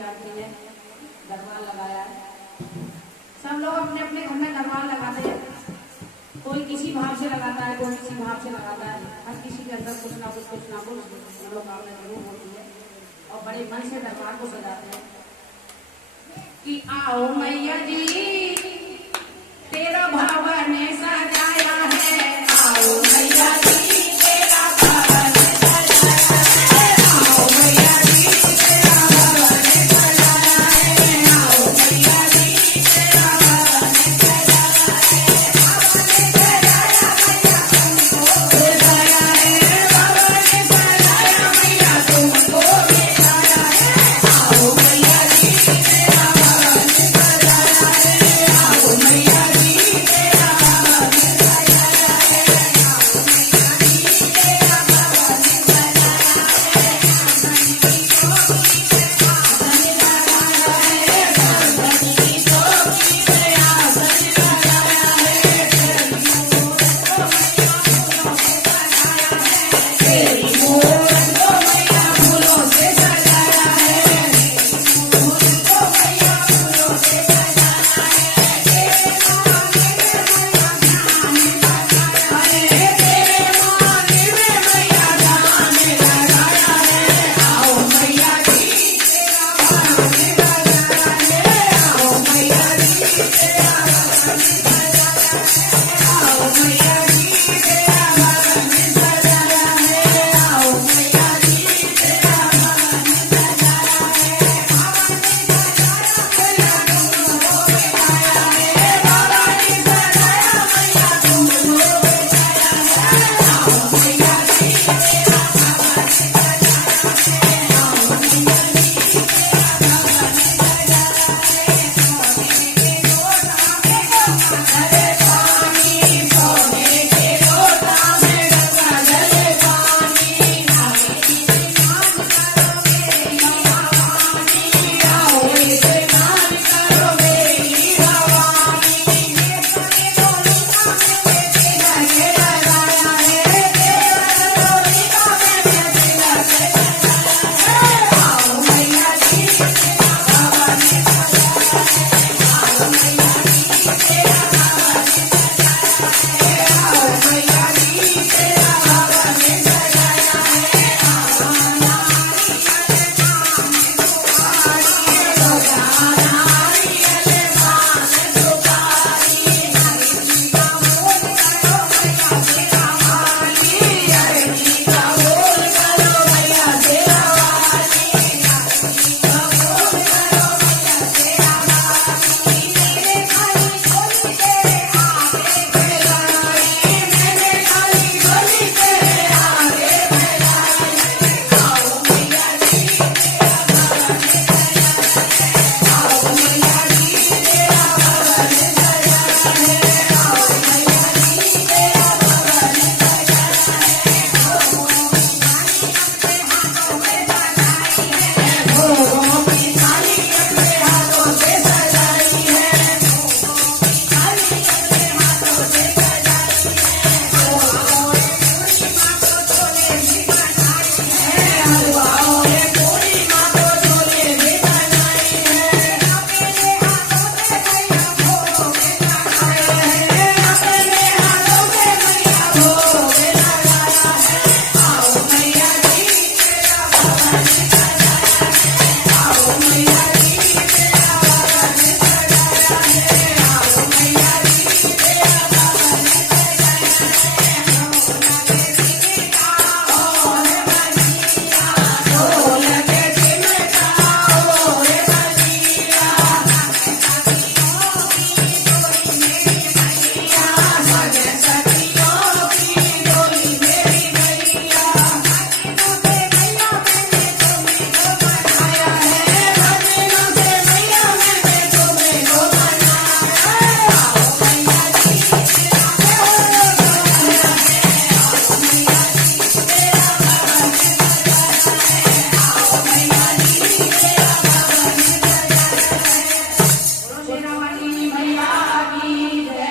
की आरती में दरबार लगाया है। सब लोग अपने अपने घर में दरबार लगाते हैं, कोई किसी भाव से लगाता है, कोई किसी भाव से लगाता है। हर किसी के अंदर कुछ ना कुछ मनोकामना जरूर होती है और बड़े मन से दरबार को सजाते हैं कि आओ मैया जी तेरा भाव ने सजाया है, आओ मैया जी।